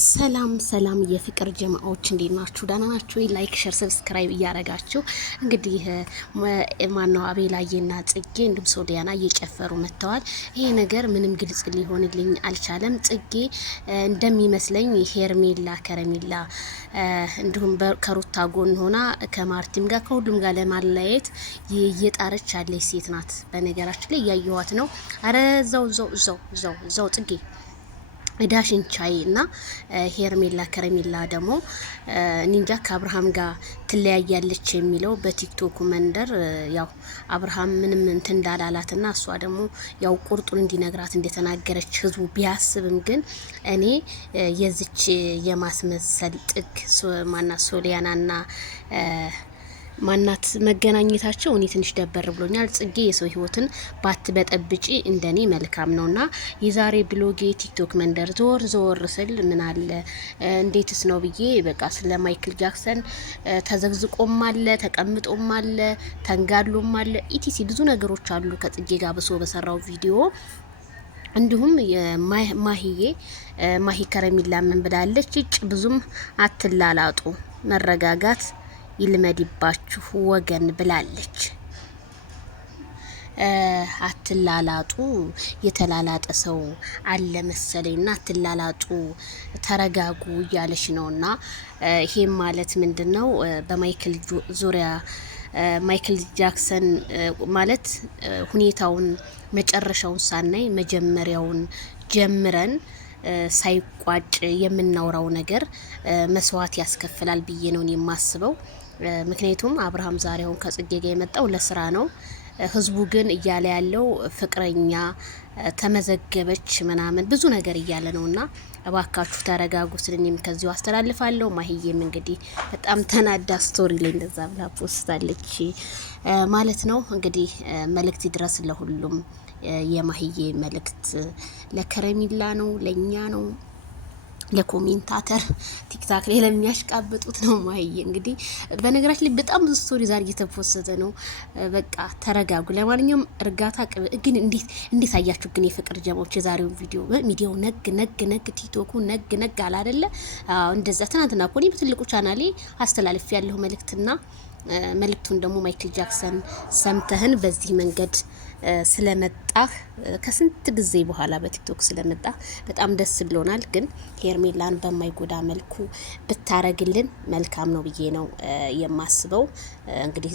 ሰላም የፍቅር ጀማዎች እንዴት ናችሁ? ደህና ናችሁ? ላይክ ሼር ሰብስክራይብ እያረጋችሁ እንግዲህ ማነው አቤላዬና ጽጌ እንዲሁም ሶሊያና እየጨፈሩ መጥተዋል። ይሄ ነገር ምንም ግልጽ ሊሆንልኝ አልቻለም። ጽጌ እንደሚመስለኝ ሄርሜላ ከረሜላ እንዲሁም ከሩታ ጎን ሆና ከማርቲም ጋር ከሁሉም ጋር ለማለያየት እየጣረች ያለች ሴት ናት። በነገራችን ላይ እያየኋት ነው። አረ ዘው ጽጌ ዳሽን ቻይ እና ሄርሜላ ከረሜላ ደግሞ ኒንጃ ከአብርሃም ጋር ትለያያለች የሚለው በቲክቶክ መንደር ያው አብርሃም ምንም እንትን እንዳላላትና እሷ ደግሞ ያው ቁርጡን እንዲነግራት እንደተናገረች ህዝቡ ቢያስብም ግን እኔ የዚች የማስመሰል ጥግ ማና ሶሊያናና ማናት መገናኘታቸው እኔ ትንሽ ደበር ብሎኛል። ጽጌ የሰው ህይወትን ባትበጠብጪ እንደኔ መልካም ነውና የዛሬ ብሎጌ ቲክቶክ መንደር ዞር ስል ምን አለ እንዴትስ ነው ብዬ በቃ ስለ ማይክል ጃክሰን ተዘግዝቆም አለ ተቀምጦም አለ ተንጋሎም አለ ኢቲሲ ብዙ ነገሮች አሉ ከጽጌ ጋር ብሶ በሰራው ቪዲዮ። እንዲሁም ማሂ ከረሜላ ምን ብላለች? ብዙም አትላላጡ መረጋጋት ይልመድባችሁ ወገን ብላለች። አትላላጡ የተላላጠ ሰው አለ መሰለኝና አትላላጡ ተረጋጉ እያለች ነውና ይሄም ማለት ምንድነው? በማይክል ዙሪያ ማይክል ጃክሰን ማለት ሁኔታውን መጨረሻውን ሳናይ መጀመሪያውን ጀምረን ሳይቋጭ የምናወራው ነገር መስዋዕት ያስከፍላል ብዬ ነው የማስበው። ምክንያቱም አብርሃም ዛሬውን ከጽጌ ጋር የመጣው ለስራ ነው። ህዝቡ ግን እያለ ያለው ፍቅረኛ ተመዘገበች ምናምን ብዙ ነገር እያለ ነውና እባካችሁ ተረጋጉ ስለኔም ከዚሁ አስተላልፋለሁ። ማሂዬም እንግዲህ በጣም ተናዳ ስቶሪ ላይ እንደዛ ብላ ፖስታለች ማለት ነው። እንግዲህ መልእክት ይድረስ ለሁሉም። የማሂዬ መልእክት ለከረሜላ ነው፣ ለኛ ነው፣ ለኮሜንታተር ቲክታክ ላይ ለሚያሽቃብጡት ነው። ማሂዬ እንግዲህ በነገራችን ላይ በጣም ብዙ ስቶሪ ዛሬ እየተፖሰተ ነው። በቃ ተረጋጉ። ለማንኛውም እርጋታ ግን እንዴት አያችሁ ግን የፍቅር ጀማዎች የዛሬው ሚዲያው ነግ ቲክቶኩ ነግ አለ አይደለ? አዎ እንደዛ ትናንትና እኮ እኔ በትልቁ ቻናሌ አስተላልፍ ያለው መልእክትና መልእክቱን ደግሞ ማይክል ጃክሰን ሰምተህን በዚህ መንገድ ስለመጣህ ከስንት ጊዜ በኋላ በቲክቶክ ስለመጣህ በጣም ደስ ብሎናል። ግን ሄርሜላን በማይጎዳ መልኩ ብታረግልን መልካም ነው ብዬ ነው የማስበው። እንግዲህ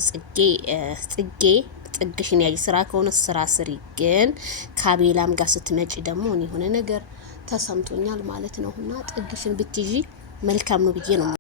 ጽጌ ጥግሽን ያይ ስራ ከሆነ ስራ ስሪ። ግን ካቤላም ጋር ስትመጪ ደግሞ እኔ የሆነ ነገር ተሰምቶኛል ማለት ነውና ጥግሽን ብትይዢ መልካም ነው ብዬ ነው